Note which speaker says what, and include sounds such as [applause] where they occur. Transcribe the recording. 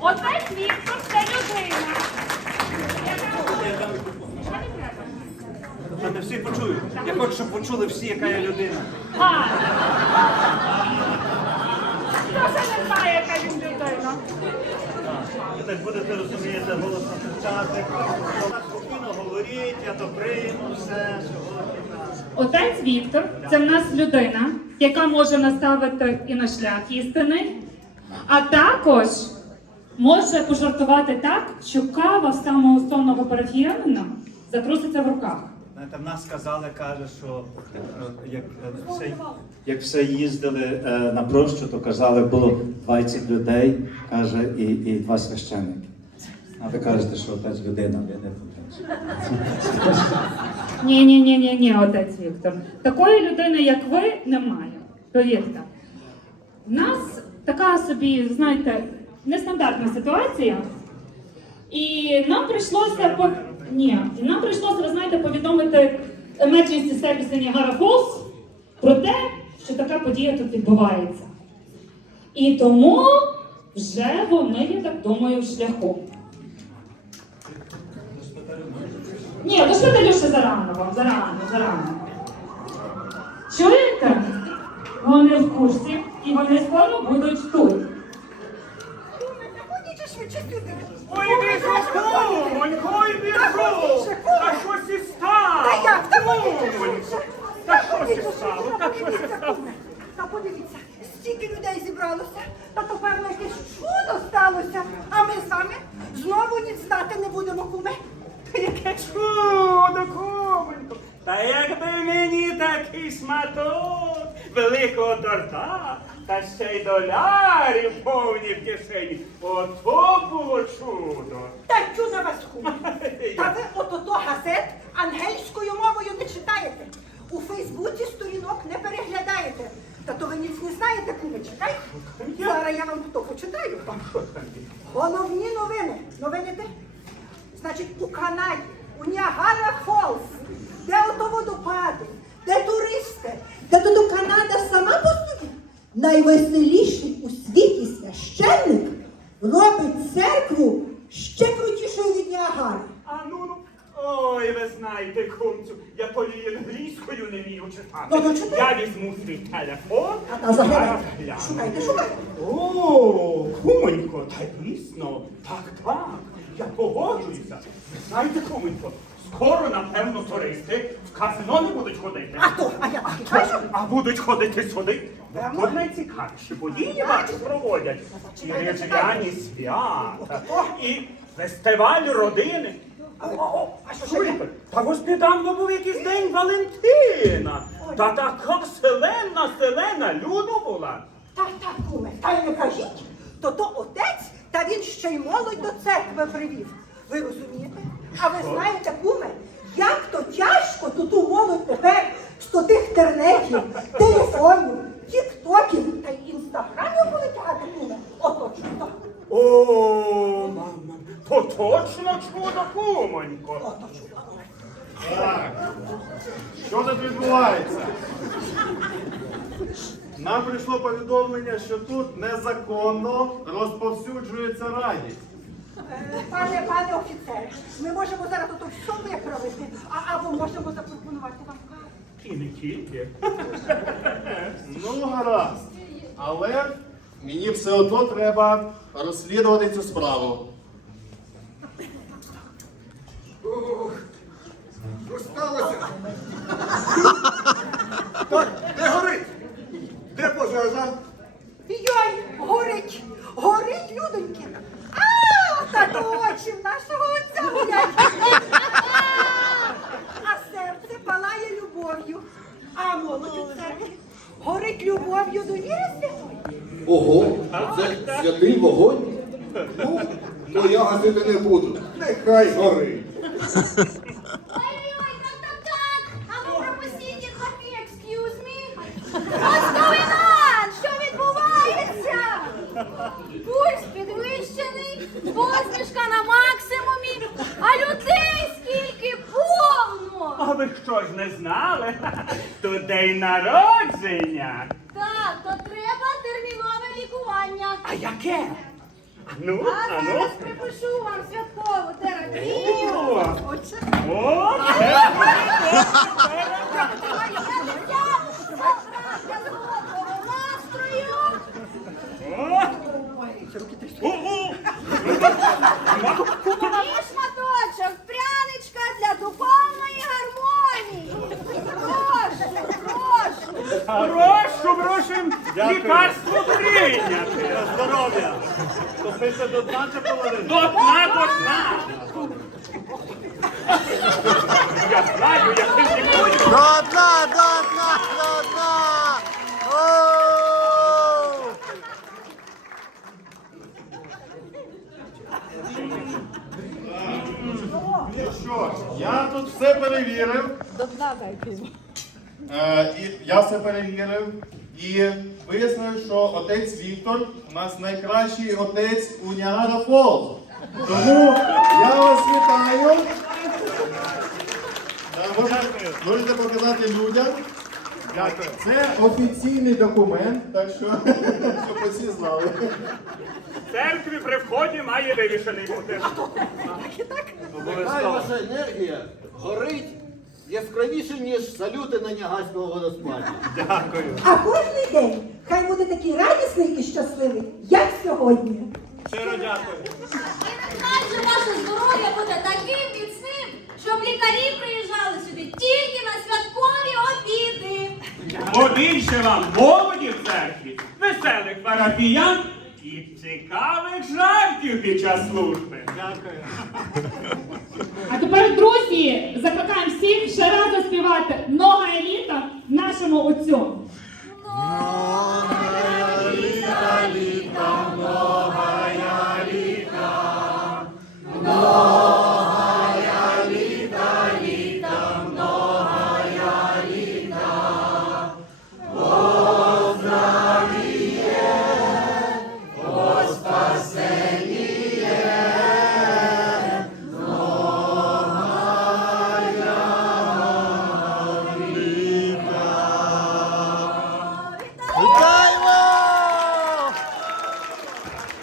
Speaker 1: Отець Віктор це людина.
Speaker 2: Що не всі почують. Я хочу, щоб почули всі, яка я людина.
Speaker 1: А. Хто ще не знає, яка він людина?
Speaker 2: Ви так будете розумієте, голосно кричати. Спокійно говоріть, я то прийму, все, сьогодні.
Speaker 1: Отець Віктор це в нас людина, яка може наставити і на шлях істини, а також може пожартувати так, що кава самого сонного парафіянина затруситься в руках.
Speaker 2: Знаєте, в нас сказали, каже, що е, як, е, все, як все їздили е, на прощу, то казали, було 20 людей, каже, і, і два священники. А ви кажете, що отець людина, ви не отець.
Speaker 1: Ні, ні, ні, ні, ні, отець Віктор. Такої людини, як ви, немає. Повірте. Така собі, знаєте, нестандартна ситуація. І нам прийшлося по... Ні, нам прийшлося, ви знаєте, повідомити Emergency Service Niagara Falls про те, що така подія тут відбувається. І тому вже вони, я так думаю, в шляху. Ні, ви що Люша зарано вам, зарано, зарано. Чуєте? Вони в курсі і вони скоро будуть тут.
Speaker 3: Ой, біжу, Монько, ой, біжу! Та щось і стало!
Speaker 4: Та як? Та швидше.
Speaker 3: Та щось і стало, та щось і стало.
Speaker 4: Та подивіться, стільки людей зібралося, та то певно якесь чудо сталося. А ми з вами знову ніч знати не будемо куме. Та яке
Speaker 3: Чудо, кумонько! Та якби мені такий сматок великого торта, та ще й долярів повні в кишені, ото було чудо!
Speaker 4: Та чудо вас куме. [laughs] Та ви ото-то газет ангельською мовою не читаєте. У Фейсбуці сторінок не переглядаєте. Та то ви ніц не знаєте, куме, чекайте. Зараз я вам то почитаю. Головні новини. Новини де? Значить, у Канаді, у Ніагара Фолс, де ото водопади, де туристи, де до Канада. Найвеселіший у світі священник робить церкву ще крутішою від Ніагари.
Speaker 3: А ну, ну. Ой, ви знаєте, кумцю, я тої англійською не вмію читати.
Speaker 4: Ну, читай.
Speaker 3: Я візьму свій телефон.
Speaker 4: А, а заглядайте.
Speaker 3: зараз гляну.
Speaker 4: Шукайте, шукайте.
Speaker 3: О, кумонько, та дійсно, так, так, я погоджуюся. Знаєте, кумонько, скоро, напевно, туристи в казино не будуть ходити.
Speaker 4: А то, а
Speaker 3: А, будуть ходити сюди. Тут найцікавіші події бачу проводять. І різдвяні свята, і фестиваль родини. О, о,
Speaker 4: А що ще?
Speaker 3: Та ось недавно був якийсь день Валентина. Та така селена, селена люду була.
Speaker 4: Так, так, куме, та й не кажіть, то то отець, та він ще й молодь до церкви привів. Ви розумієте? А ви знаєте, куме, як то тяжко тут у молодь тепер з тих тернетів, телефонів, тіктоків та й інстаграмів полетяти, куме. Ото чудо.
Speaker 3: О, мама, то точно чудо кумонько.
Speaker 4: Ото чудо.
Speaker 5: Що тут відбувається? Нам прийшло повідомлення, що тут незаконно розповсюджується радість.
Speaker 4: Е, Пане, пане офіцере, ми можемо зараз тут все виправити, а або можемо запропонувати вам каву.
Speaker 3: І не тільки.
Speaker 5: Ну, гаразд. Але мені все одно треба розслідувати цю справу.
Speaker 6: Що сталося? Так, де горить? Де пожежа?
Speaker 4: Йой, горить, горить, людоньки. А, та то очі в нашого отця горять. А серце палає любов'ю. А молодь у церкві горить любов'ю до віри святої.
Speaker 6: Ого, це святий вогонь? Ну, то я гасити не буду. Нехай горить.
Speaker 7: Ой-ой-ой, так, так, так. А ну пропустіть їх трохи, excuse me. What's going on? Що відбувається? Пульс підвищений, посмішка на максимумі, а людей скільки повно.
Speaker 3: А ви що ж не знали? [laughs] то день народження.
Speaker 7: Так, то треба термінове лікування.
Speaker 3: А яке? Ну,
Speaker 7: А
Speaker 3: а ну.
Speaker 7: зараз припишу вам святкову терапію.
Speaker 3: О, лікарство прийняти.
Speaker 5: Здоров'я! То до дна чи половини?
Speaker 3: До дна, до дна. Я знаю, я цим лікую.
Speaker 5: До дна, до дна, до дна! Оу! Ну що ж, я тут все перевірив. Е, і я все перевірив і вияснив, що отець Віктор у нас найкращий отець у Ніагара Фолз. Тому я вас вітаю. Можете- показати людям. Дякую. Це офіційний документ, так що щоб усі знали.
Speaker 3: В церкві при вході має вивішений бути.
Speaker 6: Нехай ваша енергія горить яскравіше, ніж салюти на Ніагарському водоспаді.
Speaker 3: Дякую.
Speaker 4: а кожний день хай буде такий радісний і щасливий, як сьогодні.
Speaker 3: Щиро дякую.
Speaker 7: І нехай же ваше здоров'я буде таким міцним, щоб лікарі приїжджали сюди тільки на святкові обіди.
Speaker 3: Побільше вам молоді в церкві, веселих парафіян і цікавих терпів під час служби. Дякую.
Speaker 1: А тепер, друзі, закликаємо всіх ще раз заспівати нога еліта нашому отцю. Нога